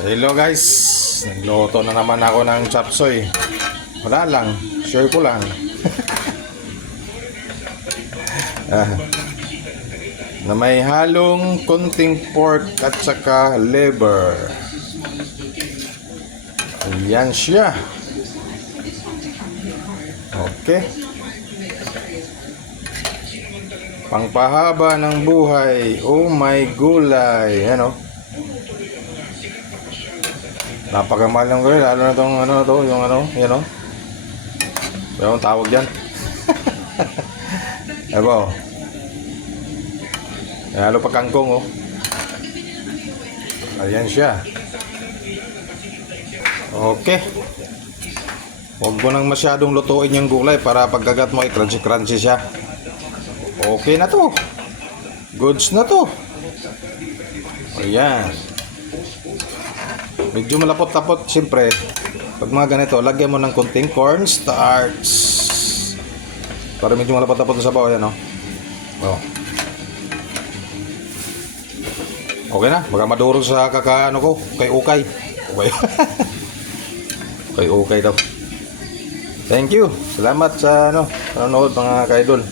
Hello guys, nagluto na naman ako ng chop suey. Wala lang, share ko lang. Na may halong konting pork at saka liver. Ayan siya. Okay. Pangpahaba ng buhay. Oh my gulay. Ano? Napakamahal ng gulay. Lalo na itong ano to, yung ano, yan o. Yung tawag dyan. Ebo. Halo pa kangkong oh. Ayan siya. Okay. Huwag mo nang masyadong lutuin yung gulay para pagkagat mo ay crunchy siya. Okay na to. Goods na to. Ayan. Medyo malapot-lapot siyempre. Pag mga ganito, lagyan mo ng konting cornstarch para medyo malapot-lapot sa sabaw. Ayan oh. Oh. Okay na, baka madurog sa kakaano ko, kay ukay. Okay. Kay ukay daw. Thank you. Salamat sa ano, panonood mga kaidol.